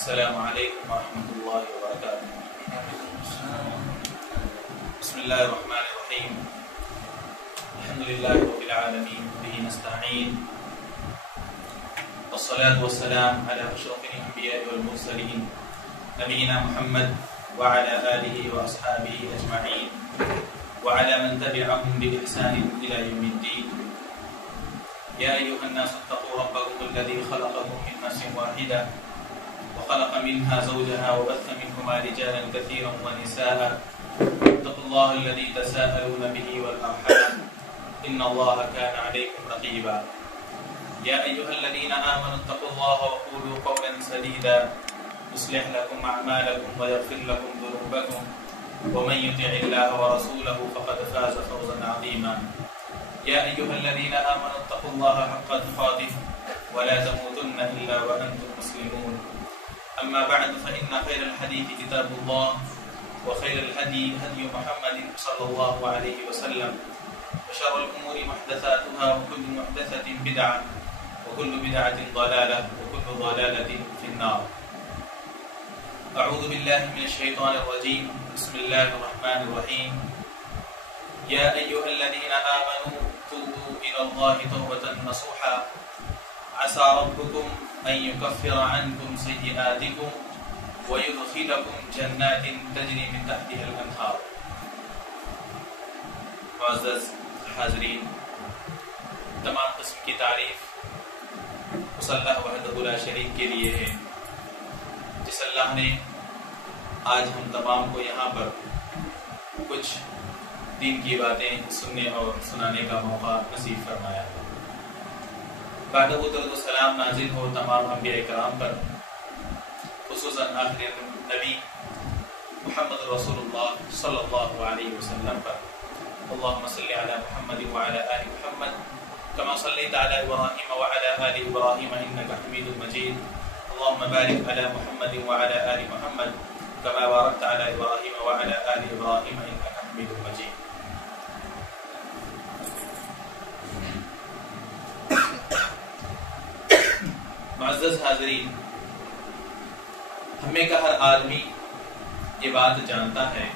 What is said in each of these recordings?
السلام علیکم ورحمۃ اللہ وبرکاتہ۔ بسم اللہ الرحمن الرحیم، الحمد للہ رب العالمین، بہ نستعین، والصلاة والسلام علی اشرف الانبیاء والمرسلین، نبینا محمد وعلی آلہ واصحابہ اجمعین، وعلی من تبعهم بإحسان إلی یوم الدین۔ یا ایھا الناس اتقوا ربکم الذی خلقکم من نفس واحدہ وخلق منها زوجها وبث منهما رجالا كثيرا ونساء، اتقوا الله الذي تساءلون به والأرحام إن الله كان عليكم رقيبا۔ يا أيها الذين آمنوا اتقوا الله وقولوا قولا سديدا يصلح لكم أعمالكم ويغفر لكم ذنوبكم ومن يطع الله ورسوله فقد فاز فوزا عظيما۔ يا أيها الذين آمنوا اتقوا الله حق تقاته ولا تموتن إلا وأنتم مسلمون۔ أما بعد فإن خير الحديث كتاب الله وخير الهدي هدي محمد صلى الله عليه وسلم، وشر الأمور محدثاتها وكل محدثة بدعة وكل بدعة ضلالة وكل ضلالة في النار۔ أعوذ بالله من الشيطان الرجيم، بسم الله الرحمن الرحيم۔ يا أيها الذين آمنوا توبوا إلى الله توبة نصوحا عسى ربكم أن يكفر عنكم سيئاتكم ويدخلكم جنات تجري من تحتها الأنهار۔ معزز حاضرین، تمام قسم کی تعریف اس اللہ وحدہ لا شریک کے لیے ہے جس اللہ نے آج ہم تمام کو یہاں پر کچھ دین کی باتیں سننے اور سنانے کا موقع نصیب فرمایا۔ بعد درود و سلام نازل ہو تمام انبیاء کرام پر، خصوصاً آخر نبی محمد رسول اللہ صلی اللہ علیہ وسلم پر۔ اللهم صل على محمد وعلى آل محمد كما صليت على إبراهيم وعلى آل إبراهيم إنك حميد مجيد۔ اللهم بارك على محمد وعلى آل محمد كما باركت على إبراهيم وعلى آل إبراهيم إنك حميد مجيد۔ معزز حاضرین، ہمیں کا ہر آدمی یہ بات جانتا ہے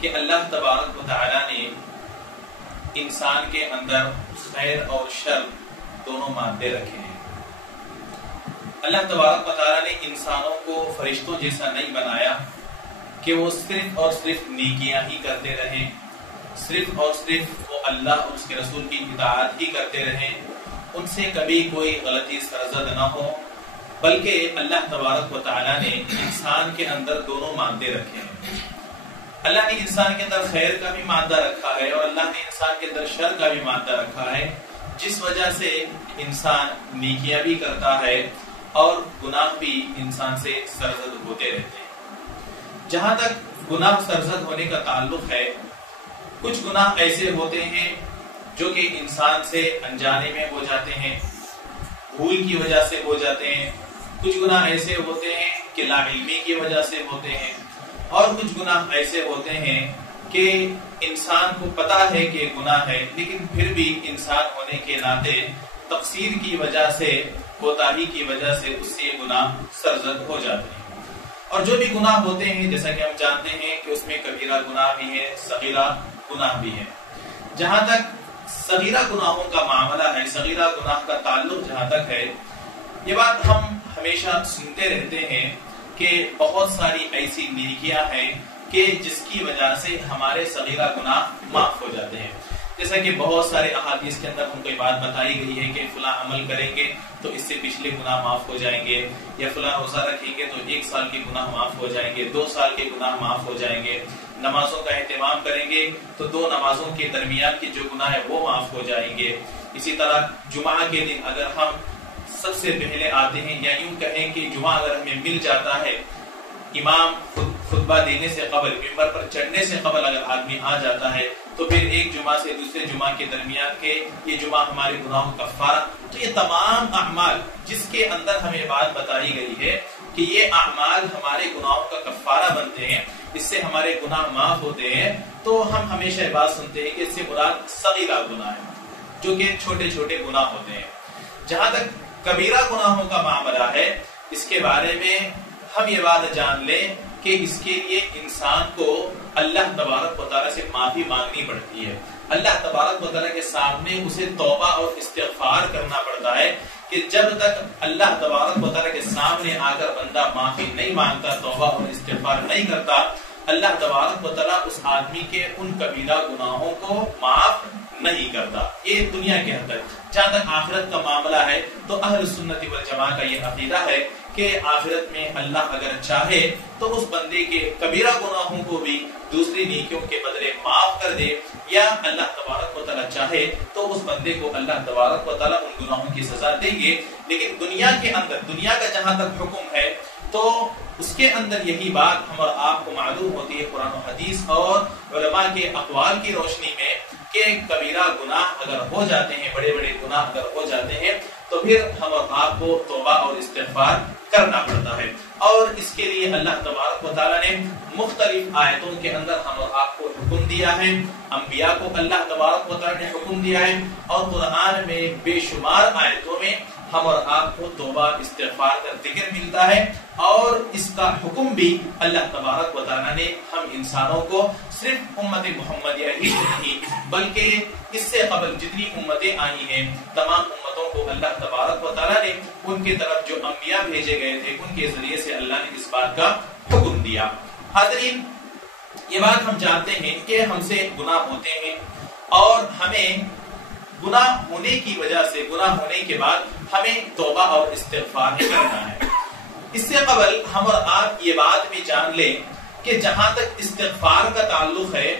کہ اللہ تبارک و تعالی نے انسان کے اندر خیر اور شر دونوں مادے رکھے ہیں۔ اللہ تبارک و تعالی نے انسانوں کو فرشتوں جیسا نہیں بنایا کہ وہ صرف اور صرف نیکیاں ہی کرتے رہیں، صرف اور صرف وہ اللہ اور اس کے رسول کی اطاعت ہی کرتے رہیں، ان سے کبھی کوئی غلطی سرزد نہ ہو، بلکہ اللہ تبارک و تعالی نے انسان کے اندر دونوں مادے رکھے ہیں۔ اللہ نے انسان کے اندر خیر کا بھی مادہ رکھا ہے اور اللہ نے انسان کے اندر شر کا بھی مادہ رکھا ہے، جس وجہ سے انسان نیکیاں بھی کرتا ہے اور گناہ بھی انسان سے سرزد ہوتے رہتے ہیں۔ جہاں تک گناہ سرزد ہونے کا تعلق ہے، کچھ گناہ ایسے ہوتے ہیں جو کہ انسان سے انجانے میں ہو جاتے ہیں، بھول کی وجہ سے ہو جاتے ہیں، کچھ گناہ ایسے ہوتے ہیں کہ لا علمی کی وجہ سے ہوتے ہیں، اور کچھ گناہ ایسے ہوتے ہیں کہ انسان کو پتا ہے کہ گناہ ہے لیکن پھر بھی انسان ہونے کے ناطے تقصیر کی وجہ سے، کوتاہی کی وجہ سے اس سے گناہ سرزد ہو جاتے ہیں۔ اور جو بھی گناہ ہوتے ہیں جیسا کہ ہم جانتے ہیں کہ اس میں کبیرہ گناہ بھی ہے، صغیرہ گناہ بھی ہے۔ جہاں تک صغیرہ گناہوں کا معاملہ ہے، صغیرہ گناہ کا تعلق جہاں تک ہے، یہ بات ہم ہمیشہ سنتے رہتے ہیں کہ بہت ساری ایسی نیکیاں ہیں کہ جس کی وجہ سے ہمارے صغیرہ گناہ معاف ہو جاتے ہیں۔ جیسا کہ بہت سارے احادیث کے اندر ہم کو یہ بات بتائی گئی ہے کہ فلاں عمل کریں گے تو اس سے پچھلے گناہ معاف ہو جائیں گے، یا فلاں روزہ رکھیں گے تو 1 سال کے گناہ معاف ہو جائیں گے، 2 سال کے گناہ معاف ہو جائیں گے، نمازوں کا اہتمام کریں گے تو 2 نمازوں کے درمیان کی جو گناہ ہے وہ معاف ہو جائیں گے۔ اسی طرح جمعہ کے دن اگر ہم سب سے پہلے آتے ہیں، یا یوں کہیں کہ جمعہ اگر ہمیں مل جاتا ہے، امام خطبہ دینے سے قبل، ممبر پر چڑھنے سے قبل اگر آدمی آ جاتا ہے تو پھر ایک جمعہ سے دوسرے جمعہ کے درمیان کے یہ جمعہ ہمارے گناہوں کا کفارہ، تو یہ تمام اعمال جس کے اندر ہمیں بات بتائی گئی ہے کہ یہ اعمال ہمارے گناہوں کا کفارہ بنتے ہیں، اس سے ہمارے گناہ معاف ہوتے ہیں، تو ہم ہمیشہ یہ بات سنتے ہیں کہ اس سے مراد صغیرہ گناہ ہے، جو کہ چھوٹے چھوٹے گناہ ہوتے ہیں۔ جہاں تک کبیرہ گناہوں کا معاملہ ہے اس کے بارے میں ہم یہ بات جان لیں کہ اس کے لیے انسان کو اللہ تبارک و تعالیٰ سے معافی مانگنی پڑتی ہے. اللہ تبارک و تعالیٰ کے سامنے اسے توبہ اور استغفار کرنا پڑتا ہے کہ جب تک اللہ تبارک و تعالیٰ کے سامنے آ کر بندہ معافی نہیں مانگتا، توبہ اور استغفار نہیں کرتا، اللہ تبارک و تعالیٰ اس آدمی کے ان کبیرہ گناہوں کو معاف نہیں کرتا. یہ دنیا کے اندر. جہاں تک آخرت کا معاملہ ہے تو اہل سنت والجماعت کا یہ عقیدہ ہے کہ آخرت میں اللہ اگر چاہے تو اس بندے کے کبیرہ گناہوں کو بھی دوسری نیکیوں کے بدلے معاف کر دے، یا اللہ تبارک و تعالیٰ چاہے تو اس بندے کو اللہ تبارک و تعالیٰ ان گناہوں کی سزا دیں گے. لیکن دنیا کے اندر، دنیا کا جہاں تک حکم ہے تو اس کے اندر یہی بات ہم اور آپ کو معلوم ہوتی ہے قرآن و حدیث اور علماء کے اقوال کی روشنی میں کہ کبیرہ گناہ اگر ہو جاتے ہیں، بڑے بڑے گناہ اگر ہو جاتے ہیں تو پھر ہم اور آپ کو توبہ اور استغفار کرنا پڑتا ہے. اور اس کے لیے اللہ تبارک و تعالیٰ نے مختلف آیتوں کے اندر ہم اور آپ کو حکم دیا ہے. انبیاء کو اللہ تبارک و تعالیٰ نے حکم دیا ہے، اور قرآن میں بے شمار آیتوں میں ہم اور آپ کو توبہ استغفار کا ذکر ملتا ہے. اور اس کا حکم بھی اللہ تبارک و تعالیٰ نے ہم انسانوں کو صرف امت محمدیہ ہی نہیں بلکہ اس سے قبل جتنی امتیں آئی ہیں تمام امتوں کو اللہ تبارک و تعالیٰ نے ان کی طرف جو انبیاء بھیجے گئے تھے ان کے ذریعے سے اللہ نے اس بات کا حکم دیا. حاضرین، یہ بات ہم جانتے ہیں کہ ہم سے گناہ ہوتے ہیں، اور ہمیں گناہ ہونے کی وجہ سے، گناہ ہونے کے بعد ہمیں توبہ اور استغفار کرنا ہے. اس سے قبل ہم اور آپ یہ بات بھی جان لیں کہ جہاں تک استغفار کا تعلق ہے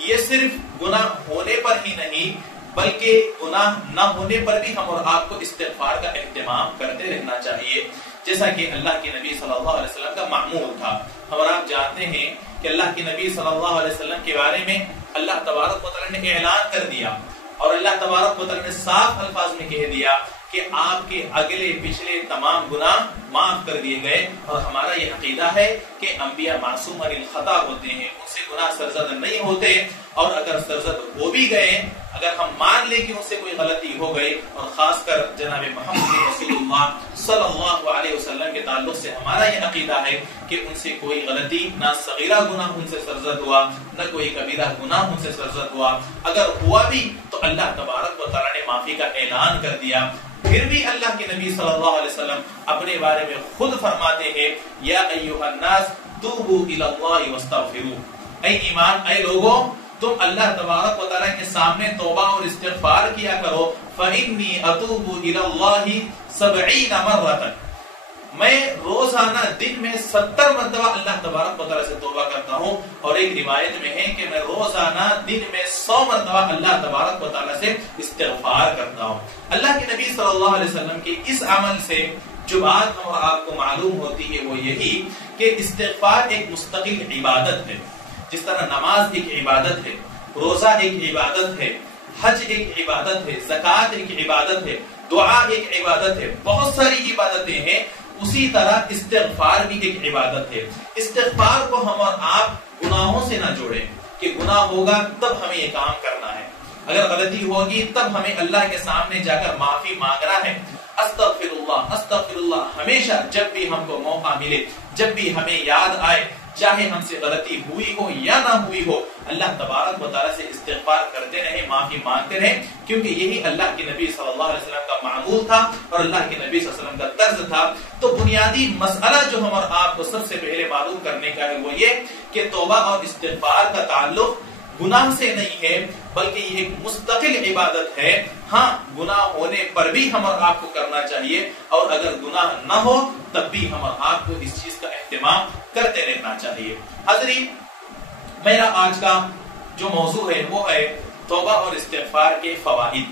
یہ صرف گناہ ہونے پر ہی نہیں بلکہ گناہ نہ ہونے پر بھی ہم اور آپ کو استغفار کا اہتمام کرتے رہنا چاہیے، جیسا کہ اللہ کے نبی صلی اللہ علیہ وسلم کا معمول تھا. ہم اور آپ جانتے ہیں کہ اللہ کے نبی صلی اللہ علیہ وسلم کے بارے میں اللہ تبارک و تعالیٰ نے اعلان کر دیا، اور اللہ تبارک و تعالیٰ نے صاف الفاظ میں کہہ دیا کہ آپ کے اگلے پچھلے تمام گناہ معاف کر دیے گئے. اور ہمارا یہ عقیدہ ہے کہ انبیاء معصوم عن الخطا ہوتے ہیں، ان سے گناہ سرزد نہیں ہوتے، اور اگر سرزد ہو بھی گئے، اگر ہم مان لیں کہ ان سے کوئی غلطی ہو گئی، اور خاص کر جناب محمد رسول اللہ صلی اللہ علیہ وسلم کے تعلق سے ہمارا یہ عقیدہ ہے کہ ان سے کوئی غلطی، نہ صغیرہ گناہ ان سے سرزد ہوا، نہ کوئی کبیرہ گناہ ان سے سرزد ہوا. اگر ہوا بھی تو اللہ تبارک و تعالیٰ نے معافی کا اعلان کر دیا. پھر بھی اللہ کے نبی صلی اللہ علیہ وسلم اپنے بارے میں خود فرماتے ہیں، یا ایھا الناس توبوا الی اللہ واستغفروا، اے ایمان، اے لوگوں، تم اللہ تبارک و تعالیٰ کے سامنے توبہ اور استغفار کیا کرو. فإنی اتوب الی اللہ 70 مرۃ، میں روزانہ دن میں 70 مرتبہ اللہ تبارک و تعالیٰ سے توبہ کرتا ہوں. اور ایک روایت میں ہے کہ میں روزانہ دن میں 100 مرتبہ اللہ تبارک و تعالیٰ سے استغفار کرتا ہوں. اللہ کے نبی صلی اللہ علیہ وسلم کے اس عمل سے جو بات ہم اور آپ کو معلوم ہوتی ہے وہ یہی کہ استغفار ایک مستقل عبادت ہے. جس طرح نماز ایک عبادت ہے، روزہ ایک عبادت ہے، حج ایک عبادت ہے، زکوٰۃ ایک عبادت ہے، دعا ایک عبادت ہے، بہت ساری عبادتیں ہیں، اسی طرح استغفار بھی ایک عبادت ہے. استغفار کو ہم اور آپ گناہوں سے نہ جوڑیں کہ گناہ ہوگا تب ہمیں یہ کام کرنا ہے، اگر غلطی ہوگی تب ہمیں اللہ کے سامنے جا کر معافی مانگنا ہے. استغفر اللہ ہمیشہ، جب بھی ہم کو موقع ملے، جب بھی ہمیں یاد آئے، چاہے ہم سے غلطی ہوئی ہو یا نہ ہوئی ہو، اللہ تبارک و تعالیٰ سے استغفار کرتے رہیں، معافی مانگتے رہیں، کیونکہ یہی اللہ کے نبی صلی اللہ علیہ وسلم کا معمول تھا اور اللہ کے نبی صلی اللہ علیہ وسلم کا طرز تھا. تو بنیادی مسئلہ جو ہم اور آپ کو سب سے پہلے معلوم کرنے کا ہے وہ یہ کہ توبہ اور استغفار کا تعلق گناہ سے نہیں ہے بلکہ یہ ایک مستقل عبادت ہے. ہاں، گناہ ہونے پر بھی ہم اور آپ کو کرنا چاہیے، اور اگر گناہ نہ ہو تب بھی ہم اور آپ کو اس چیز کا اہتمام کرتے رہنا چاہیے. حضرین، میرا آج کا جو موضوع ہے وہ ہے توبہ اور استغفار کے فوائد.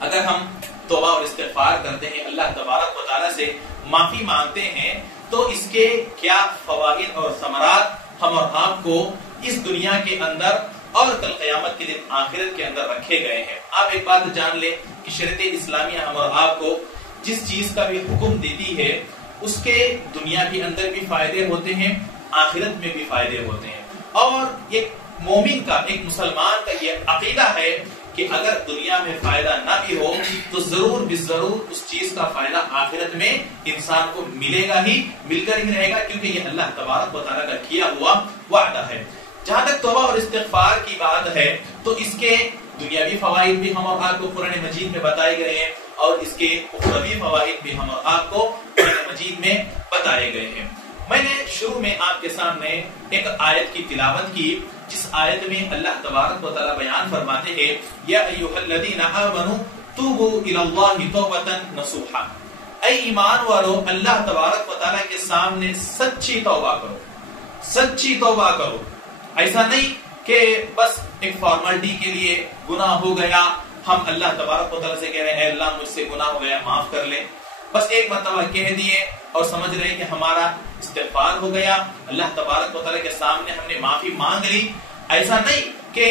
اگر ہم توبہ اور استغفار کرتے ہیں، اللہ تبارک و تعالیٰ سے معافی مانگتے ہیں، تو اس کے کیا فوائد اور ثمرات ہم اور آپ کو اس دنیا کے اندر اور کل قیامت کے دن آخرت کے اندر رکھے گئے ہیں. آپ ایک بات جان لیں کہ شریعت اسلامیہ ہم اور آپ کو جس چیز کا بھی حکم دیتی ہے اس کے دنیا کے اندر بھی فائدے ہوتے ہیں، آخرت میں بھی فائدے ہوتے ہیں. اور ایک مومن کا، ایک مسلمان کا یہ عقیدہ ہے کہ اگر دنیا میں فائدہ نہ بھی ہو تو ضرور بالضرور اس چیز کا فائدہ آخرت میں انسان کو ملے گا ہی، مل کر ہی رہے گا، کیونکہ یہ اللہ تبارک و تعالیٰ کا کیا ہوا وعدہ ہے۔ جہاں تک توبہ اور استغفار کی بات ہے تو اس کے دنیاوی فوائد بھی ہم اور آپ کو قرآن مجید میں بتائے گئے ہیں، اور اس کے اخروی فوائد بھی ہم اور آپ کو قرآن مجید میں بتائے گئے ہیں۔ میں نے شروع میں آپ کے سامنے ایک آیت کی تلاوت کی، جس آیت میں اللہ تبارک و تعالیٰ بیان فرماتے ہیں یا ایھا الذین آمنوا توبوا الی اللہ توبۃ نصوحا، اے ایمان والو اللہ تبارک و تعالیٰ کے سامنے سچی توبہ کرو، سچی توبہ کرو۔ ایسا نہیں کہ بس ایک فارملٹی کے لیے گناہ ہو گیا ہم اللہ تبارک و تعالیٰ سے کہہ رہے ہیں اے اللہ مجھ سے گناہ ہو گیا معاف کر لے، بس ایک مرتبہ کہہ دیے اور سمجھ رہے ہیں کہ ہمارا استغفار ہو گیا، اللہ تبارک و تعالیٰ کے سامنے ہم نے معافی مانگ لی۔ ایسا نہیں کہ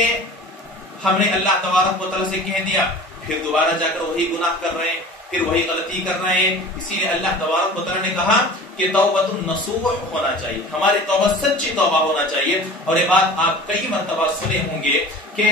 ہم نے اللہ تبارک و تعالیٰ سے کہہ دیا پھر دوبارہ جا کر وہی گناہ کر رہے ہیں، پھر وہی غلطی کر رہے ہیں۔ اسی لیے اللہ تبارک و تعالیٰ نے کہا کہ توبۃ النصوح ہونا چاہیے، ہماری توبہ سچی توبہ ہونا چاہیے۔ اور یہ بات آپ کئی مرتبہ سنے ہوں گے کہ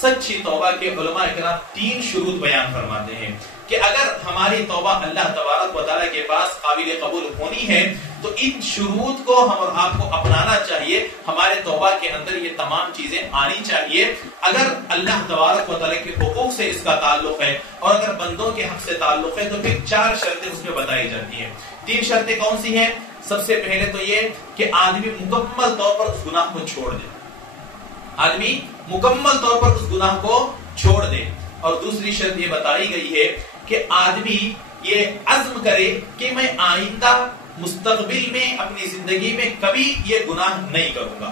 سچی توبہ کے علماء کرام 3 شروط بیان فرماتے ہیں کہ اگر ہماری توبہ اللہ تبارک و تعالیٰ کے پاس قابل قبول ہونی ہے تو ان شروط کو ہم اور آپ کو اپنانا چاہیے، ہمارے توبہ کے اندر یہ تمام چیزیں آنی چاہیے۔ اگر اللہ تبارک و تعالیٰ کے حقوق سے اس کا تعلق ہے اور اگر بندوں کے حق سے تعلق ہے تو پھر 4 شرطیں اس میں بتائی جاتی ہیں۔ 3 شرطیں کون سی ہیں؟ سب سے پہلے تو یہ کہ آدمی مکمل طور پر اس گناہ کو چھوڑ دے، آدمی مکمل طور پر اس گناہ کو چھوڑ دے۔ اور دوسری شرط یہ بتائی گئی ہے کہ آدمی یہ عزم کرے کہ میں آئندہ مستقبل میں اپنی زندگی میں کبھی یہ گناہ نہیں کروں گا۔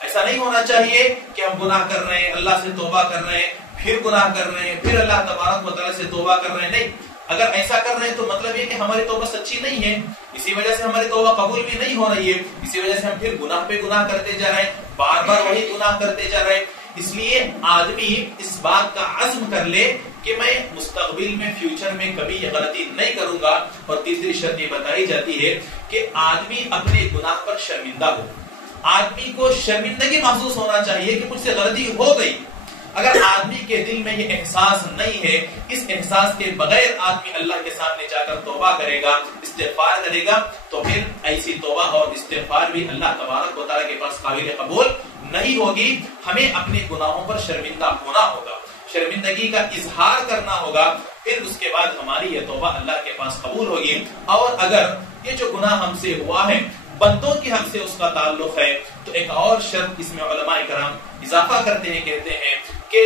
ایسا نہیں ہونا چاہیے کہ ہم گناہ کر رہے ہیں، اللہ سے توبہ کر رہے ہیں، پھر گناہ کر رہے ہیں، پھر اللہ تبارک و تعالیٰ سے توبہ کر رہے ہیں۔ نہیں، اگر ایسا کر رہے ہیں تو مطلب یہ کہ ہماری توبہ سچی نہیں ہے، اسی وجہ سے ہماری توبہ قبول بھی نہیں ہو رہی ہے، اسی وجہ سے ہم پھر گناہ پہ گناہ کرتے جا رہے ہیں، بار بار وہی گناہ کرتے جا رہے ہیں۔ اس لیے آدمی اس بات کا عزم کر لے کہ میں مستقبل میں فیوچر میں کبھی یہ غلطی نہیں کروں گا۔ اور تیسری شرط یہ بتائی جاتی ہے کہ آدمی اپنے گناہ پر شرمندہ ہو، آدمی کو شرمندگی محسوس ہونا چاہیے کہ مجھ سے غلطی ہو گئی۔ اگر آدمی کے دل میں یہ احساس نہیں ہے، اس احساس کے بغیر آدمی اللہ کے سامنے جا کر توبہ کرے گا، استغفار کرے گا، تو پھر ایسی توبہ اور استغفار بھی اللہ تبارک و تعالیٰ کے پاس قابل قبول نہیں ہوگی۔ ہمیں اپنے گناہوں پر شرمندہ ہونا ہوگا، شرمندگی کا اظہار کرنا ہوگا، پھر اس کے بعد ہماری یہ توبہ اللہ کے پاس قبول ہوگی۔ اور اگر یہ جو گناہ ہم سے ہوا ہے بندوں کے حق سے اس کا تعلق ہے تو ایک اور شرط اس میں علماء کرام اضافہ کرتے ہیں، کہتے ہیں کہ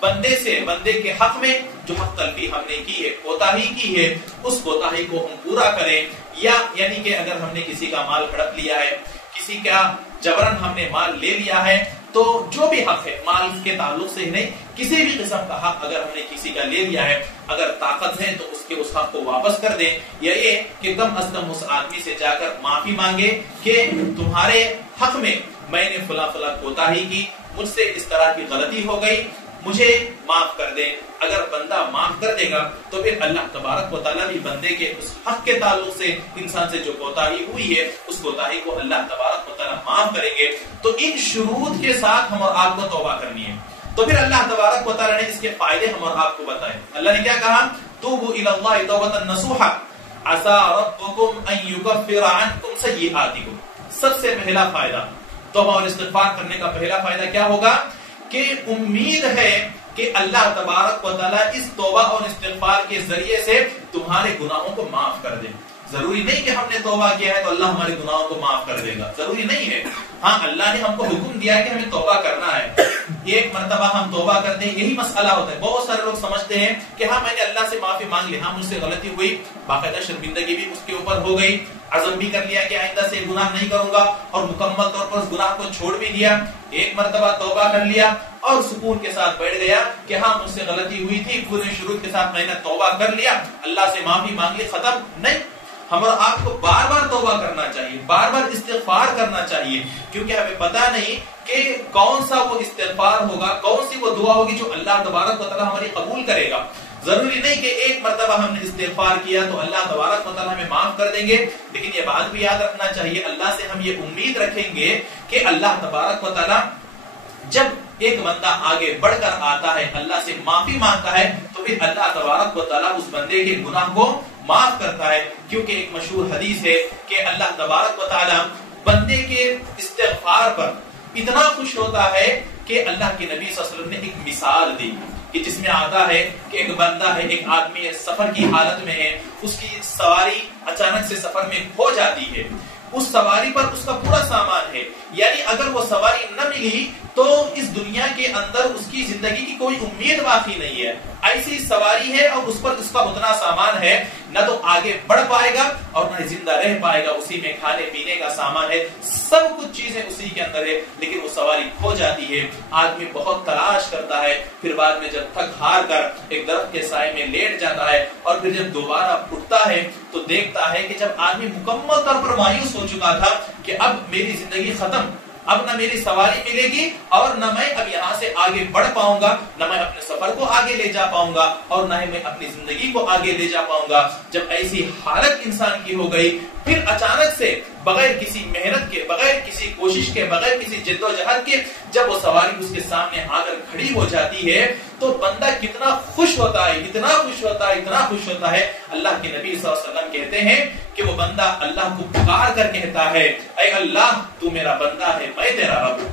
بندے کے حق میں جو حق تلفی ہم نے کی ہے، کوتاہی کی ہے، اس کوتاہی کو ہم پورا کریں۔ یا یعنی کہ اگر ہم نے کسی کا مال ہڑپ لیا ہے، کسی کا جبرن ہم نے مال لے لیا ہے، تو جو بھی حق ہے مال کے تعلق سے ہی نہیں، کسی بھی قسم کا حق اگر ہم نے کسی کا لے لیا ہے، اگر طاقت ہے تو اس حق کو واپس کر دیں، یا یہ کہ کم از کم اس آدمی سے جا کر معافی مانگے کہ تمہارے حق میں نے فلاں کوتاہی کی، مجھ سے اس طرح کی غلطی ہو گئی، مجھے معاف کر دیں۔ اگر بندہ معاف کر دے گا تو پھر اللہ تبارک و تعالیٰ بھی بندے کے اس حق کے تعلق سے انسان سے جو کوتاہی ہوئی ہے اس کوتاہی کو اللہ تبارک و تعالیٰ معاف کریں گے۔ تو ان شروط کے ساتھ ہم اور آپ کو توبہ کرنی ہے۔ تو پھر اللہ تبارک و تعالیٰ نے اس کے فائدے ہم اور آپ کو بتائے۔ اللہ نے کیا کہا؟ توبوا الی اللہ توبۃ نصوحا عسى ربکم ان یکفر عنکم سیئاتکم۔ سب سے پہلا فائدہ توبہ اور استغفار کرنے کا پہلا فائدہ کیا ہوگا کہ امید ہے کہ اللہ تبارک و تعالیٰ اس توبہ اور استغفار کے ذریعے سے تمہارے گناہوں کو معاف کر دے۔ ضروری نہیں کہ ہم نے توبہ کیا ہے تو اللہ ہمارے گناہوں کو معاف کر دے گا، ضروری نہیں ہے۔ ہاں، اللہ نے ہم کو حکم دیا کہ ہمیں توبہ کرنا ہے، ایک مرتبہ ہم توبہ کرتے ہیں، یہی مسئلہ ہوتا ہے۔ بہت سارے لوگ سمجھتے ہیں کہ ہاں میں نے اللہ سے معافی مانگ لی، ہاں مجھ سے غلطی ہوئی، باقاعدہ شرمندگی بھی اس کے اوپر ہو گئی، عزم بھی کر لیا کہ آئندہ سے گناہ نہیں کروں گا، اور مکمل طور پر اس گناہ کو چھوڑ بھی دیا، ایک مرتبہ توبہ کر لیا اور سکون کے ساتھ بیٹھ گیا کہ ہاں مجھ سے غلطی ہوئی تھی، پورے شروع کے ساتھ میں نے توبہ کر لیا، اللہ سے معافی مانگ لی، ختم نہیں۔ ہم اور آپ کو بار بار توبہ کرنا چاہیے، بار بار استغفار کرنا چاہیے، کیونکہ ہمیں پتہ نہیں کہ کون سا وہ استغفار ہوگا، کون سی وہ دعا ہوگی جو اللہ تبارک و تعالیٰ ہماری قبول کرے گا۔ ضروری نہیں کہ ایک مرتبہ ہم نے استغفار کیا تو اللہ تبارک و تعالیٰ ہمیں معاف کر دیں گے، لیکن یہ بات بھی یاد رکھنا چاہیے، اللہ سے ہم یہ امید رکھیں گے کہ اللہ تبارک و تعالیٰ جب ایک بندہ آگے بڑھ کر آتا ہے، اللہ سے معافی مانگتا ہے، تو پھر اللہ تبارک و تعالیٰ اس بندے کے گناہ کو معاف کرتا ہے. کیونکہ ایک مشہور حدیث ہے کہ اللہ تبارک و تعالیٰ بندے کے استغفار پر اتنا خوش ہوتا ہے کہ اللہ کے نبی صلی اللہ علیہ وسلم نے ایک مثال دی کہ جس میں آتا ہے کہ ایک بندہ ہے، ایک آدمی سفر کی حالت میں ہے، اس کی سواری اچانک سے سفر میں کھو جاتی ہے، اس سواری پر اس کا پورا سامان ہے، یعنی اگر وہ سواری نہ ملی تو اس دنیا کے اندر اس کی زندگی کی کوئی امید باقی نہیں ہے. ایسی سواری ہے اور اس پر اس کا اتنا سامان ہے، نہ تو آگے بڑھ پائے گا اور نہ زندہ رہ پائے گا. اسی میں کھانے پینے کا سامان ہے، سب کچھ چیزیں اسی کے اندر ہے، لیکن وہ سواری کھو جاتی ہے. آدمی بہت تلاش کرتا ہے، پھر بعد میں جب تھک ہار کر ایک درخت کے سائے میں لیٹ جاتا ہے اور پھر جب دوبارہ اٹھتا ہے تو دیکھتا ہے کہ جب آدمی مکمل طور پر مایوس ہو چکا تھا کہ اب میری زندگی ختم، اب نہ میری سواری ملے گی اور نہ میں اب یہاں سے آگے بڑھ پاؤں گا، نہ میں اپنے سفر کو آگے لے جا پاؤں گا اور نہ ہی میں اپنی زندگی کو آگے لے جا پاؤں گا. جب ایسی حالت انسان کی ہو گئی، پھر اچانک سے بغیر کسی محنت کے، بغیر کسی کوشش کے، بغیر کسی جد و جہد کے جب وہ سواری اس کے سامنے آ کر کھڑی ہو جاتی ہے تو بندہ کتنا خوش ہوتا ہے، اتنا خوش ہوتا ہے، اتنا خوش ہوتا ہے. اللہ کے نبی صلی اللہ علیہ وسلم کہتے ہیں کہ وہ بندہ اللہ کو پکار کر کہتا ہے، اے اللہ تو میرا بندہ ہے، میں تیرا رب ہوں.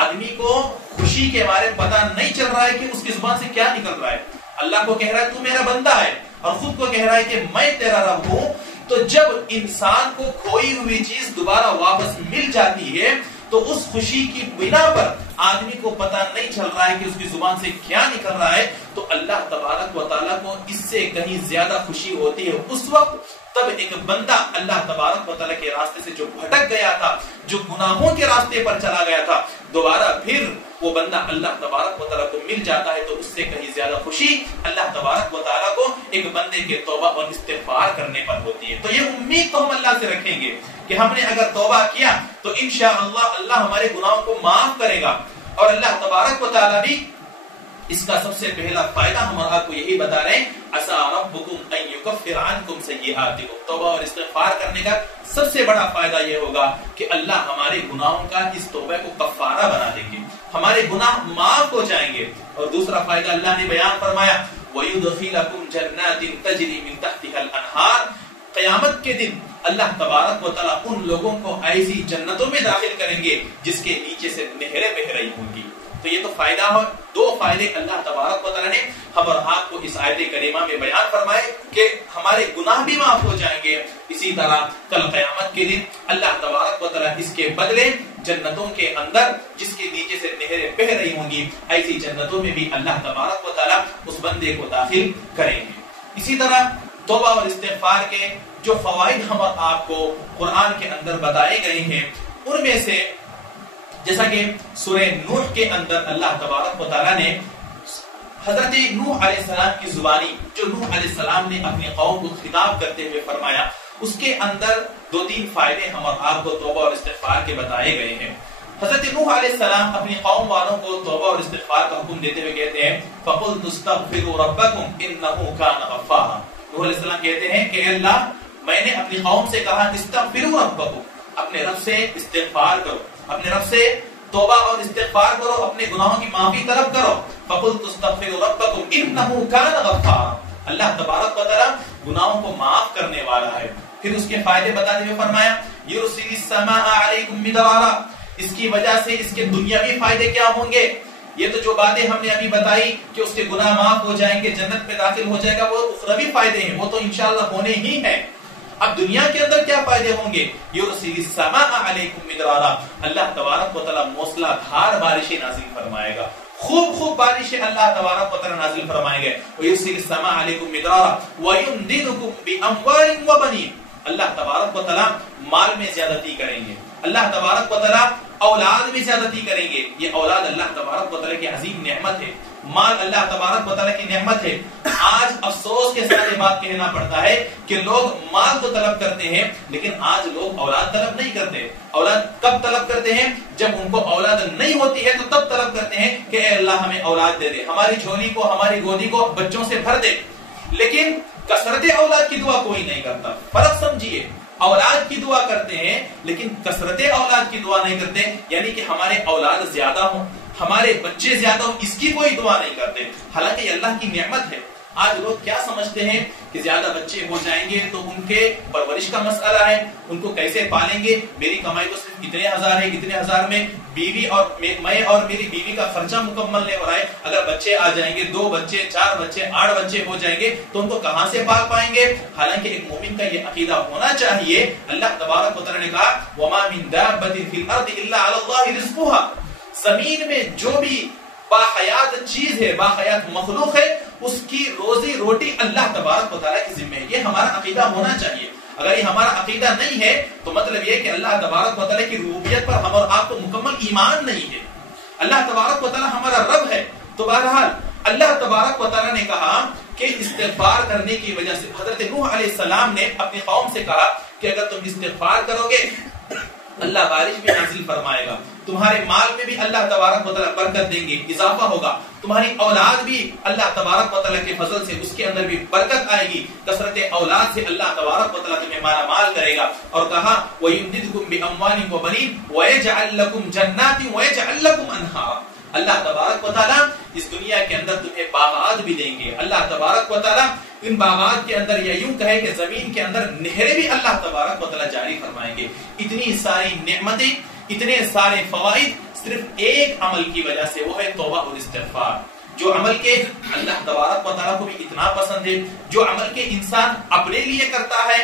آدمی کو خوشی کے بارے میں پتہ نہیں چل رہا ہے کہ اس کی زبان سے کیا نکل رہا ہے. اللہ کو کہہ رہا ہے تو میرا بندہ ہے اور خود کو کہہ رہا ہے کہ میں تیرا رب ہوں. تو جب انسان کو کھوئی ہوئی چیز دوبارہ واپس مل جاتی ہے تو اس خوشی کی بنا پر آدمی کو پتہ نہیں چل رہا ہے کہ اس کی زبان سے کیا نکل رہا ہے، تو اللہ تبارک و تعالیٰ کو اس سے کہیں زیادہ خوشی ہوتی ہے اس وقت. تب ایک بندہ اللہ تبارک و تعالیٰ کے راستے سے جو بھٹک گیا تھا، جو گناہوں کے راستے پر چلا گیا تھا، دوبارہ پھر وہ بندہ اللہ تبارک و تعالیٰ کو مل جاتا ہے تو اس سے کہیں زیادہ خوشی اللہ تبارک و تعالیٰ کو ایک بندے کے توبہ اور استغفار کرنے پر ہوتی ہے. تو یہ امید تو ہم اللہ سے رکھیں گے کہ ہم نے اگر توبہ کیا تو انشاءاللہ اللہ ہمارے گناہوں کو معاف کرے گا. اور اللہ تبارک و تعالیٰ بھی اس کا سب سے پہلا فائدہ ہم آپ کو یہی بتا رہے ہیں، عسى ربكم ان يكفر عنكم سيئاتكم. توبہ اور استغفار کرنے کا سب سے بڑا فائدہ یہ ہوگا کہ اللہ ہمارے گناہوں کا اس توبہ کو کفارہ بنا دیں گے، ہمارے گناہ معاف ہو جائیں گے. اور دوسرا فائدہ اللہ نے بیان فرمایا، وَيُدْخِلَكُمْ جَنَّاتٍ تَجْرِي مِن تَحْتِهَا الْأَنْهَارُ. قیامت کے دن اللہ تبارک و تعالیٰ ان لوگوں کو ایسی جنتوں میں داخل کریں گے جس کے نیچے سے نہریں بہ رہی ہوں گی. تو یہ تو فائدہ ہو، دو فائدے اللہ تبارک و تعالیٰ نے ہم اور آپ کو اس آیت کریمہ میں بیان فرمائے کہ ہمارے گناہ بھی معاف ہو جائیں گے. اسی طرح کل قیامت کے دن اللہ تبارک و تعالیٰ اس کے بدلے جنتوں کے اندر جس کے نیچے سے نہریں بہ رہی ہوں گی، ایسی جنتوں میں بھی اللہ تبارک و تعالیٰ اس بندے کو داخل کریں گے. اسی طرح توبہ اور استغفار کے جو فوائد ہم اور آپ کو قرآن کے اندر بتائے گئے ہیں، ان میں سے جیسا کہ سورہ نوح کے اندر اللہ تبارک و تعالیٰ نے حضرت نوح علیہ السلام کی زبانی، جو نوح علیہ السلام نے اپنی قوم کو خطاب کرتے ہوئے فرمایا، اس کے اندر دو تین فائدے ہم اور آپ کو توبہ اور استغفار کے بتائے گئے ہیں. حضرت نوح علیہ السلام اپنی قوم والوں کو توبہ اور استغفار کا حکم دیتے ہوئے کہتے ہیں، فَقُلْتُ اسْتَغْفِرُوا رَبَّكُمْ إِنَّهُ كَانَ غَفَّارًا. نوح علیہ السلام کہتے ہیں کہ اللہ میں نے اپنی قوم سے کہا استغفروا ربکم، اپنے رب سے استغفار کرو، اپنے رب سے توبہ اور استغفار کرو، اپنے گناہوں کی معافی طلب کرو. فقلت استغفروا ربکم انه کان غفارا. اللہ تبارک و تعالی گناہوں کو معاف کرنے والا ہے. پھر اس کے فائدے بتاتے ہوئے فرمایا یرسل السماء علیکم مدرارا. اس کی وجہ سے اس کے دنیاوی فائدے کیا ہوں گے؟ یہ تو جو باتیں ہم نے ابھی بتائی کہ اس کے گناہ معاف ہو جائیں گے، جنت میں داخل ہو جائے گا، وہ اخروی فائدے ہیں، وہ تو انشاءاللہ ہونے ہی ہیں. اب دنیا کے اندر کیا فائدے ہوں گے؟ یرسل السماء علیکم مدرارا. اللہ تبارک و تعالی موسلا دھار بارشیں نازل فرمائے گا، خوب بارشیں اللہ تبارک و تعالی نازل فرمائیں گے. ویرسل السماء علیکم مدرارا ویمددکم باموال وبنین. اللہ تبارک و تعالی مال میں زیادتی کریں گے، اللہ تبارک و تعالی اولاد میں زیادتی کریں گے. یہ اولاد اللہ تبارک و تعالی کی عظیم نعمت ہے، مال اللہ تبارک و تعالی کی نعمت ہے. آج افسوس کے ساتھ یہ بات کہنا پڑتا ہے کہ لوگ مال تو طلب کرتے ہیں لیکن آج لوگ اولاد طلب نہیں کرتے. اولاد کب طلب کرتے ہیں؟ جب ان کو اولاد نہیں ہوتی ہے تو تب طلب کرتے ہیں کہ اے اللہ ہمیں اولاد دے دے، ہماری جھولی کو، ہماری گودی کو بچوں سے بھر دے. لیکن کثرت اولاد کی دعا کوئی نہیں کرتا. فرق سمجھیے، اولاد کی دعا کرتے ہیں لیکن کثرت اولاد کی دعا نہیں کرتے. یعنی کہ ہمارے اولاد زیادہ ہوں، ہمارے بچے زیادہ ہو اس کی کوئی دعا نہیں کرتے، حالانکہ یہ اللہ کی نعمت ہے۔ آج لوگ کیا سمجھتے ہیں کہ زیادہ بچے ہو جائیں گے تو ان کے پرورش کا مسئلہ ہے، ان کو کیسے پالیں گے، میری کمائی تو صرف اتنے ہزار ہے، اتنے ہزار میں بیوی اور میں اور میری بیوی کا خرچہ مکمل نہیں ہو رہا ہے، اگر بچے آ جائیں گے 2 بچے 4 بچے 8 بچے ہو جائیں گے تو ان کو کہاں سے پال پائیں گے؟ حالانکہ ایک مومن کا یہ عقیدہ ہونا چاہیے۔ اللہ تبارک و تعالی نے کہا وَمَا مِن دَابَّةٍ فِي الْأَرْضِ إِلَّا عَلَى اللَّهِ رِزْقُهَا، زمین میں جو بھی باحیات چیز ہے، باحیات مخلوق ہے، اس کی روزی روٹی اللہ تبارک و تعالیٰ کی ذمہ ہے۔ یہ ہمارا عقیدہ ہونا چاہیے۔ اگر یہ ہمارا عقیدہ نہیں ہے تو مطلب یہ کہ اللہ تبارک و تعالیٰ کی ربوبیت پر ہم اور آپ کو مکمل ایمان نہیں ہے۔ اللہ تبارک و تعالیٰ ہمارا رب ہے۔ تو بہرحال اللہ تبارک و تعالیٰ نے کہا کہ استغفار کرنے کی وجہ سے، حضرت نوح علیہ السلام نے اپنی قوم سے کہا کہ اگر تم استغفار کرو گے اللہ بارش بھی نازل فرمائے گا، تمہارے مال میں بھی اللہ تبارک و تعالیٰ برکت دیں گے، اضافہ ہوگا، تمہاری اولاد بھی اللہ تبارک و تعالیٰ کے فضل سے اس کے اندر بھی برکت آئے گی، کثرت اولاد سے اللہ تبارک و تعالیٰ تمہیں مالا مال کرے گا۔ اور کہا وَيُمْدِدْكُمْ بِأَمْوَالٍ وَبَنِينَ وَيَجْعَلْ لَكُمْ جَنَّاتٍ وَيَجْعَلْ لَكُمْ أَنْهَارًا۔ اللہ تبارک و تعالیٰ اس دنیا کے اندر تمہیں باغات بھی دیں گے۔ اللہ تبارک و تعالیٰ ان باغات کے اندر یا یوں کہے کہ زمین کے اندر نہریں بھی اللہ تبارک و تعالیٰ جاری فرمائیں گے۔ اتنی ساری نعمتیں، اتنے سارے فوائد صرف ایک عمل کی وجہ سے، وہ ہے توبہ اور استغفار۔ جو عمل کے اللہ تبارک و تعالیٰ کو بھی اتنا پسند ہے، جو عمل کے انسان اپنے لیے کرتا ہے۔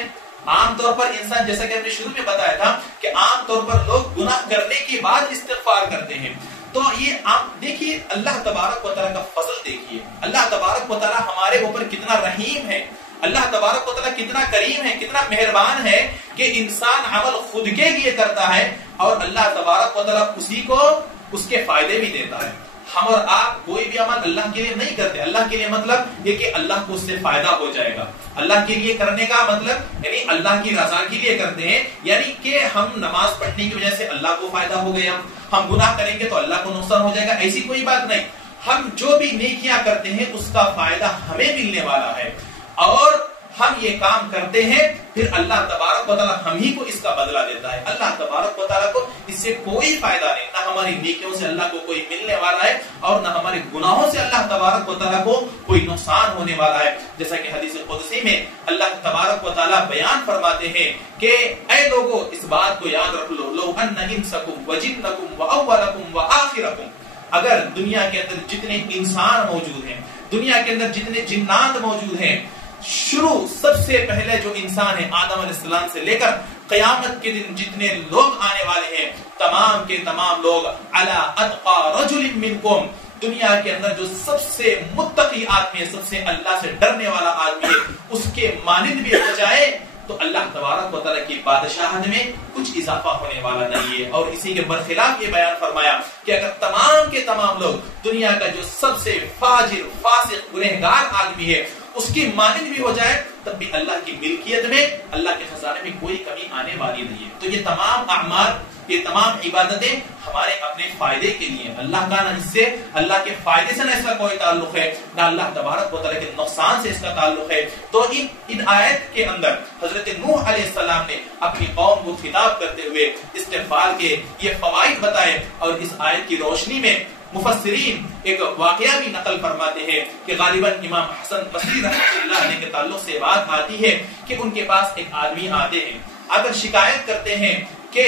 عام طور پر انسان، جیسا کہ ہم نے شروع میں بتایا تھا کہ عام طور پر لوگ گناہ کرنے کے بعد استغفار کرتے ہیں، تو یہ آپ دیکھیے اللہ تبارک و تعالیٰ کا فضل دیکھیے، اللہ تبارک و تعالیٰ ہمارے اوپر کتنا رحیم ہے، اللہ تبارک و تعالیٰ کتنا کریم ہے، کتنا مہربان ہے کہ انسان عمل خود کے لیے کرتا ہے اور اللہ تبارک و تعالیٰ اسی کو اس کے فائدے بھی دیتا ہے۔ ہم اور آپ کوئی بھی عمل اللہ کے لیے نہیں کرتے، اللہ کے لیے مطلب یہ کہ اللہ کو اس سے فائدہ ہو جائے گا، اللہ کے لیے کرنے کا مطلب یعنی اللہ کی رضا کے لیے کرتے ہیں، یعنی کہ ہم نماز پڑھنے کی وجہ سے اللہ کو فائدہ ہو گیا، ہم گناہ کریں گے تو اللہ کو نقصان ہو جائے گا، ایسی کوئی بات نہیں۔ ہم جو بھی نیکیاں کرتے ہیں اس کا فائدہ ہمیں ملنے والا ہے، اور ہم یہ کام کرتے ہیں پھر اللہ تبارک و تعالیٰ ہم ہی کو اس کا بدلہ دیتا ہے۔ اللہ تبارک و تعالیٰ کو اس سے کوئی فائدہ نہیں، نہ ہماری نیکیوں سے اللہ کو کوئی ملنے والا ہے اور نہ ہمارے گناہوں سے اللہ تبارک و تعالیٰ کو کوئی نقصان ہونے والا ہے۔ جیسا کہ حدیث قدسی میں اللہ تبارک و تعالیٰ بیان فرماتے ہیں کہ اے لوگو اس بات کو یاد رکھ لو، لو ان انسکم وجنکم واولکم وآخرکم، اگر دنیا کے اندر جتنے انسان موجود ہیں، دنیا کے اندر جتنے جنات موجود ہیں، شروع سب سے پہلے جو انسان ہے آدم علیہ السلام سے لے کر قیامت کے دن جتنے لوگ آنے والے ہیں، تمام کے تمام لوگ علی اتقى رجل منکم، دنیا کے اندر جو سب سے متقی آدمی ہے، سب سے اللہ سے ڈرنے والا آدمی ہے، اس کے مانند بھی ہو جائے تو اللہ تبارک و تعالیٰ کی بادشاہت میں کچھ اضافہ ہونے والا نہیں ہے۔ اور اسی کے برخلاف یہ بیان فرمایا کہ اگر تمام کے تمام لوگ دنیا کا جو سب سے فاجر فاسق گنہگار آدمی ہے اس کی مانند بھی ہو جائے تب بھی اللہ کی ملکیت میں، اللہ کے خزانے میں کوئی کمی آنے والی نہیں ہے۔ تو یہ تمام اعمال، یہ تمام عبادتیں ہمارے اپنے فائدے کے لیے، اللہ کا نہ اس سے، اللہ کے فائدے سے نہ اس کا کوئی تعلق ہے، نہ اللہ تبارک و تعالیٰ کے نقصان سے اس کا تعلق ہے۔ تو ان آیت کے اندر حضرت نوح علیہ السلام نے اپنی قوم کو خطاب کرتے ہوئے استغفار کے یہ فوائد بتائے، اور اس آیت کی روشنی میں مفسرین ایک واقعہ بھی نقل فرماتے ہیں کہ غالباً امام حسن بصری رحمۃ اللہ علیہ کے تعلق سے بات آتی ہے کہ ان کے پاس ایک آدمی آتے ہیں، آ کر شکایت کرتے ہیں کہ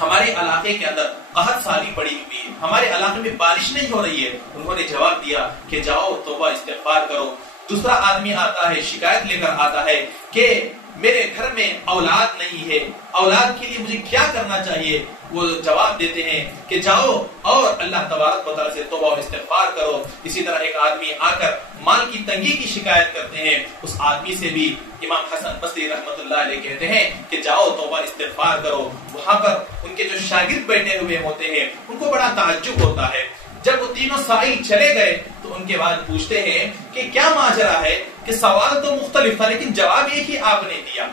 ہمارے علاقے کے اندر قحط سالی پڑی ہوئی ہے، ہمارے علاقے میں بارش نہیں ہو رہی ہے۔ انہوں نے جواب دیا کہ جاؤ توبہ استغفار کرو۔ دوسرا آدمی آتا ہے، شکایت لے کر آتا ہے کہ میرے گھر میں اولاد نہیں ہے، اولاد کے لیے مجھے کیا کرنا چاہیے؟ وہ جواب دیتے ہیں کہ جاؤ اور اللہ تبارک و تعالیٰ سے توبہ اور استغفار کرو۔ اسی طرح ایک آدمی آ کر مال کی تنگی کی شکایت کرتے ہیں، اس آدمی سے بھی امام حسن بصری رحمۃ اللہ علیہ کہتے ہیں کہ جاؤ توبہ استغفار کرو۔ وہاں پر ان کے جو شاگرد بیٹھے ہوئے ہوتے ہیں ان کو بڑا تعجب ہوتا ہے۔ جب وہ تینوں سائل چلے گئے تو ان کے بعد پوچھتے ہیں کہ کیا ماجرا ہے کہ سوال تو مختلف تھا لیکن جواب ایک ہی آپ نے دیا،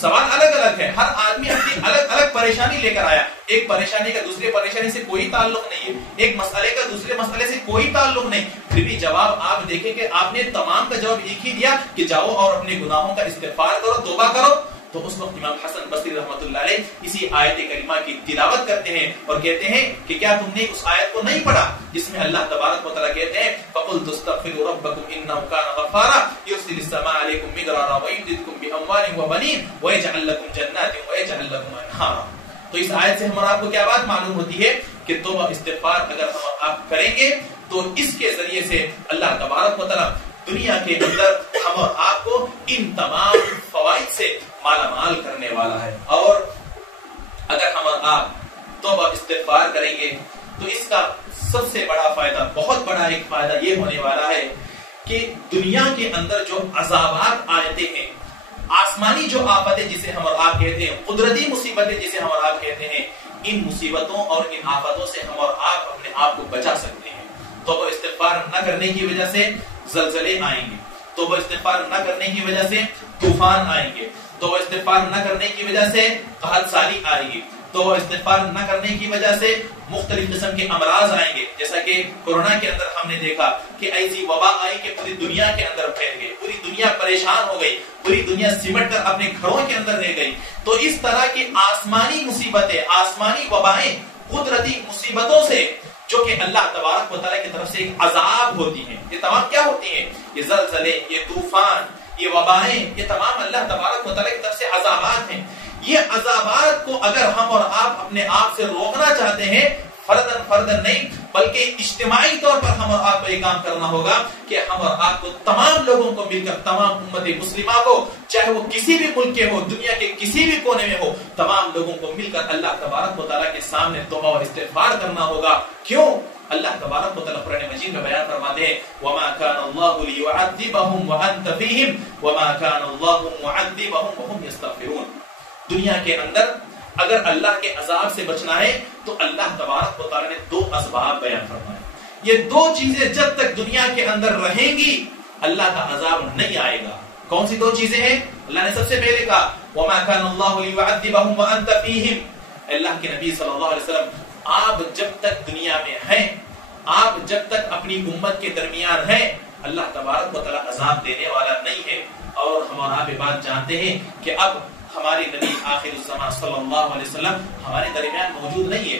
سوال الگ الگ ہے، ہر آدمی اپنی الگ الگ پریشانی لے کر آیا، ایک پریشانی کا دوسرے پریشانی سے کوئی تعلق نہیں ہے، ایک مسئلے کا دوسرے مسئلے سے کوئی تعلق نہیں، پھر بھی جواب آپ دیکھیں کہ آپ نے تمام کا جواب ایک ہی دیا کہ جاؤ اور اپنے گناہوں کا استغفار کرو، توبہ کرو۔ تو اس وقت امام حسن بصری رحمۃ اللہ علیہ اسی آیت کریمہ کی تلاوت کرتے ہیں اور کہتے ہیں کہ کیا تم نے اس آیت کو نہیں پڑھا جس میں اللہ تبارک و تعالیٰ کہتے ہیں فَقُلْتُ اسْتَغْفِرُوا رَبَّكُمْ إِنَّهُ كَانَ غَفَّارًا يُرْسِلِ السَّمَاءَ عَلَيْكُمْ مِدْرَارًا وَيُمْدِدْكُمْ بِأَمْوَالٍ وَبَنِينَ وَيَجْعَلْ لَكُمْ جَنَّاتٍ وَيَجْعَلْ لَكُمْ أَنْهَارًا۔ تو اس آیت سے ہم اور آپ کو کیا بات معلوم ہوتی ہے کہ توبہ استغفار اگر ہم اور آپ کریں گے تو اس کے ذریعے سے اللہ تبارک و تعالیٰ دنیا کے اندر ہم اور آپ کو ان تمام فوائد سے مالا مال کرنے والا ہے۔ اور اگر ہم اور آپ توبہ استغفار کریں گے تو اس کا سب سے بڑا فائدہ، بہت بڑا ایک فائدہ یہ ہونے والا ہے کہ دنیا کے اندر جو عذابات آتے ہیں، آسمانی جو آفتیں جسے ہم اور آپ کہتے ہیں، قدرتی مصیبتیں جسے ہم اور آپ کہتے ہیں، ان مصیبتوں اور ان آفتوں سے ہم اور آپ اپنے آپ کو بچا سکتے ہیں۔ توبہ استغفار نہ کرنے کی وجہ سے زلزلے آئیں گے، توبہ استغفار نہ کرنے کی وجہ سے طوفان آئیں گے، توبہ استغفار نہ کرنے کی وجہ سے قحط سالی آئے گی، توبہ استغفار نہ کرنے کی وجہ سے مختلف قسم کے امراض آئیں گے، جیسا کہ کورونا کے اندر ہم نے دیکھا کہ ایسی وبا آئی کہ پوری دنیا کے اندر پھیل گئی، پوری دنیا پریشان ہو گئی، پوری دنیا سمٹ کر اپنے گھروں کے اندر رہ گئی۔ تو اس طرح کی آسمانی مصیبتیں، آسمانی وبائیں، قدرتی مصیبتوں سے جو کہ اللہ تبارک و تعالیٰ کی طرف سے ایک عذاب ہوتی ہیں، یہ تمام کیا ہوتی ہیں؟ یہ زلزلے، یہ طوفان، یہ وبائیں، یہ تمام اللہ تبارک و تعالیٰ کی طرف سے عذابات ہیں۔ یہ عذابات کو اگر ہم اور آپ اپنے آپ سے روکنا چاہتے ہیں، فردن نہیں بلکہ اجتماعی طور پر ہم اور آپ کو یہ کام کرنا ہوگا کہ ہم اور آپ کو تمام لوگوں کو مل کر، تمام امت مسلمہ کو، چاہے وہ کسی بھی ملک کے ہو، دنیا کے کسی بھی کونے میں ہو، تمام لوگوں کو مل کر اللہ تبارک و تعالیٰ کے سامنے توبہ و استغفار کرنا ہوگا۔ کیوں؟ اللہ تبارک و تعالیٰ قرآن مجید میں بیان فرماتے ہیں وَمَا كَانَ اللَّهُ لِيُعَذِّبَهُمْ وَأَنْتَ فِيهِمْ وَمَا كَانَ اللَّهُ مُعَذِّبَهُمْ وَهُمْ يَسْتَغْفِرُونَ۔ دنیا کے اندر اگر اللہ کے عذاب سے بچنا ہے تو اللہ تبارک و تعالیٰ نے دو اسباب بیان فرمائے۔ یہ دو چیزیں جب تک دنیا کے اندر رہیں گی اللہ کا عذاب نہیں آئے گا۔ کون سی دو چیزیں ہیں؟ اللہ نے سب سے پہلے کہا وَمَا كَانَ اللَّهُ لِيُعَذِّبَهُمْ وَأَنْتَ فِيهِمْ۔ اللہ کے نبی صلی اللہ علیہ وسلم، آپ جب تک دنیا میں ہیں، آپ جب تک اپنی امت کے درمیان ہیں، اللہ تبارک و تعالیٰ عذاب دینے والا نہیں ہے۔ اور ہم اور آپ یہ بات جانتے ہیں کہ اب ہمارے نبی آخر الزمان صلی اللہ علیہ وسلم ہمارے درمیان موجود نہیں ہے۔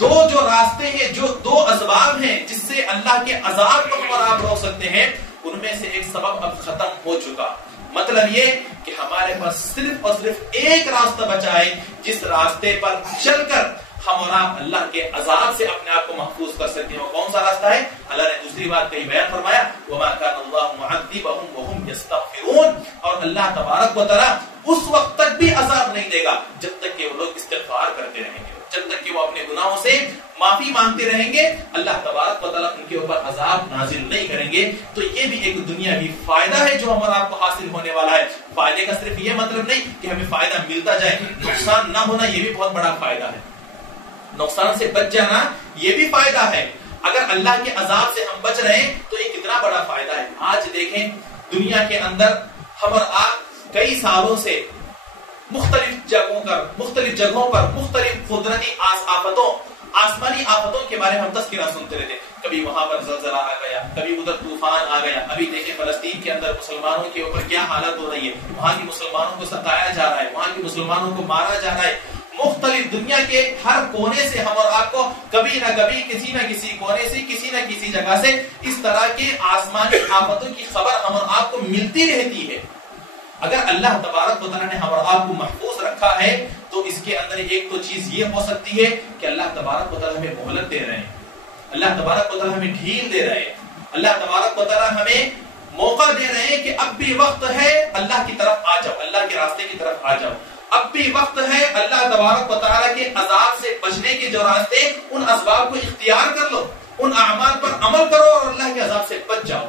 دو جو راستے ہیں، جو دو اسباب ہیں جس سے اللہ کے عذاب کو ہم اور آپ روک سکتے ہیں، ان میں سے ایک سبب اب ختم ہو چکا۔ مطلب یہ کہ ہمارے پاس صرف اور صرف ایک راستہ بچا ہے جس راستے پر چل کر ہم اور آپ اللہ کے عذاب سے اپنے آپ کو محفوظ کر سکتے ہیں۔ وہ کون سا راستہ ہے؟ اللہ نے دوسری بات کہی، بیان فرمایا وَمَا كَانَ اللَّهُ مُعَذِّبَهُمْ وَهُمْ يَسْتَغْفِرُونَ۔ اور اللہ تبارک و تعالیٰ اس وقت تک بھی عذاب نہیں دے گا جب تک کہ وہ لوگ استغفار کرتے رہیں گے، جب تک کہ وہ اپنے گناہوں سے معافی مانگتے رہیں گے، اللہ تبارک و تعالیٰ ان کے اوپر عذاب نازل نہیں کریں گے۔ تو یہ بھی ایک دنیاوی فائدہ ہے جو ہمارا آپ کو حاصل ہونے والا ہے۔ فائدے کا صرف یہ مطلب نہیں کہ ہمیں فائدہ ملتا جائے، نقصان نہ ہونا یہ بھی بہت بڑا فائدہ ہے۔ نقصان سے بچ جانا یہ بھی فائدہ ہے۔ اگر اللہ کے عذاب سے ہم بچ رہے ہیں تو یہ کتنا بڑا فائدہ ہے۔ آج دیکھیں دنیا کے اندر ہم اور آپ کئی سالوں سے مختلف جگہوں پر مختلف قدرتی آفتوں، آسمانی آفتوں کے بارے میں ہم تذکرہ سنتے رہتے ہیں۔ کبھی وہاں پر زلزلہ آ گیا، کبھی ادھر طوفان آ گیا۔ ابھی دیکھیں فلسطین کے اندر مسلمانوں کے اوپر کیا حالت ہو رہی ہے، وہاں کی مسلمانوں کو ستایا جا رہا ہے، وہاں کی مسلمانوں کو مارا جا رہا ہے۔ مختلف دنیا کے ہر کونے سے ہم اور آپ کو کبھی نہ کبھی کسی نہ کسی کونے سے، کسی نہ کسی جگہ سے اس طرح کے آسمانی آفتوں کی خبر ہم اور آپ کو ملتی رہتی ہے۔ اگر اللہ تبارک و تعالیٰ نے ہم اور آپ کو محفوظ رکھا ہے تو اس کے اندر ایک تو چیز یہ ہو سکتی ہے کہ اللہ تبارک و تعالیٰ ہمیں مہلت دے رہے ہیں، اللہ تبارک و تعالیٰ ہمیں ڈھیل دے رہے ہیں، اللہ تبارک و تعالیٰ ہمیں موقع دے رہے ہیں کہ اب بھی وقت ہے اللہ کی طرف آ جاؤ، اللہ کے راستے کی طرف آ جاؤ۔ اب بھی وقت ہے اللہ تبارک و تعالیٰ کے عذاب سے بچنے کے جو راستے، ان اسباب کو اختیار کر لو، ان اعمال پر عمل کرو اور اللہ کے عذاب سے بچ جاؤ۔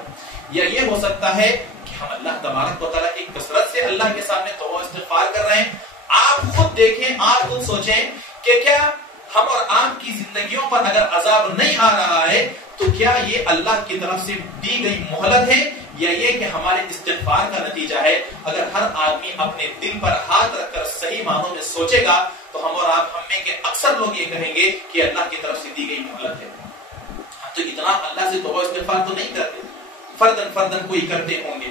یا یہ ہو سکتا ہے کہ ہم اللہ تبارک و تعالیٰ کی کثرت سے اللہ کے سامنے توبہ استغفار کر رہے ہیں۔ آپ خود دیکھیں، آپ خود سوچیں کہ کیا ہم اور آپ کی زندگیوں پر اگر عذاب نہیں آ رہا ہے تو کیا یہ اللہ کی طرف سے دی گئی مہلت ہے یا یہ کہ ہمارے استغفار کا نتیجہ ہے؟ اگر ہر آدمی اپنے دل پر ہاتھ رکھ کر صحیح معنوں میں سوچے گا تو ہم اور آپ ہم میں کے اکثر لوگ یہ کہیں گے کہ اللہ کی طرف سے دی گئی مہلت ہے۔ تو اتنا اللہ سے توبہ استغفار تو نہیں کرتے، فردن کوئی کرتے ہوں گے،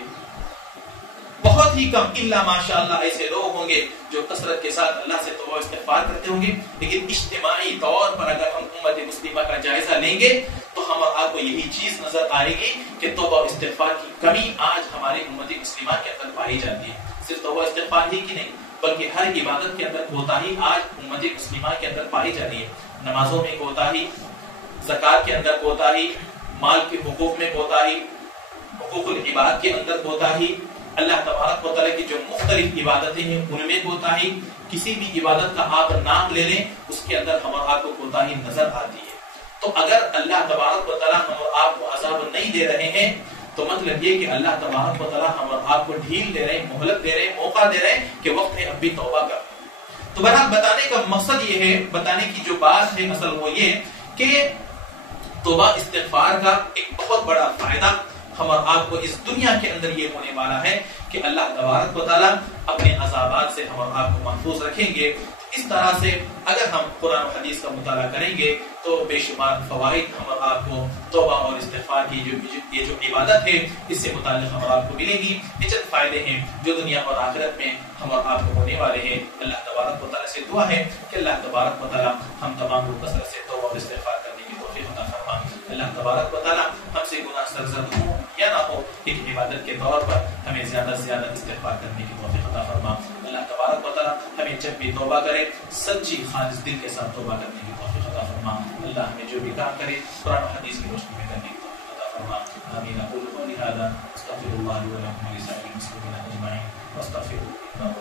بہت ہی کم الا ماشاءاللہ ایسے لوگ ہوں گے جو کثرت کے ساتھ اللہ سے توبہ استغفار کرتے ہوں گے. لیکن اجتماعی طور پر اگر ہم امت مسلمہ کا جائزہ لیں گے تو ہم اور آپ کو یہی چیز نظر آئے گی کہ توبہ استغفار کی کمی آج ہماری امت مسلمہ کے اندر پائی جاتی ہے. صرف توبہ استغفار ہی کی نہیں بلکہ ہر عبادت کے اندر کوتاہی آج امت مسلمہ کے اندر پائی جا رہی ہے. نمازوں میں کوتاہی، زکات کے اندر کوتاہی، مال کے حقوق میں کوتاہی، حقوق العباد کے اندر کوتاہی، اللہ تبارک و تعالیٰ کی جو مختلف عبادتیں ہیں ان میں کوتاہی. کسی بھی عبادت کا آپ نام لے لیں اس کے اندر ہم اور آپ کو کوتاہی نظر آتی ہے. تو اگر اللہ تبارک و تعالیٰ ہم اور آپ کو عذاب نہیں دے رہے ہیں تو مطلب یہ کہ اللہ تبارک و تعالیٰ ہم اور آپ کو ڈھیل دے رہے ہیں، مہلت دے رہے ہیں، موقع دے رہے ہیں کہ وقت ہے اب بھی توبہ کر. تو بہرحال بتانے کا مقصد یہ ہے، بتانے کی جو بات ہے اصل وہ یہ کہ توبہ استغفار کا ایک بہت بڑا فائدہ ہم اور آپ کو اس دنیا کے اندر یہ ہونے والا ہے کہ اللہ تبارک و تعالیٰ اپنے عذابات سے ہم اور آپ کو محفوظ رکھیں گے. اس طرح سے اگر ہم قرآن و حدیث کا مطالعہ کریں گے تو بے شمار فوائد ہم اور آپ کو توبہ اور استغفار کی یہ جو عبادت ہے اس سے متعلق ہم اور آپ کو ملیں گی. یہ چند فائدے ہیں جو دنیا اور آخرت میں ہم اور آپ کو ہونے والے ہیں. اللہ تبارک و تعالیٰ سے دعا ہے کہ اللہ تبارک و تعالیٰ ہم تمام کو کثرت سے توبہ اور استغفار کرنے کی توفیق عطا فرما. اللہ تبارک و تعالیٰ ہم سے گناہ سرزد ہو یا نہ ہو ایک عبادت کے طور پر ہمیں زیادہ سے زیادہ استغفار کرنے کی توفیق عطا فرما. اللہ تبارک و تعالیٰ ہمیں جب بھی توبہ کرے سچی خالص دل کے ساتھ توبہ کرنے کی توفیق عطا فرما. اللہ ہمیں جو بھی کام کرے قرآن و حدیث کی روشنی میں کرنے کی توفیق عطا فرما. آمین. اقول قولی ھذا استغفر اللہ لي ولكم ولسائر المسلمین اجمعین واستغفروہ انہ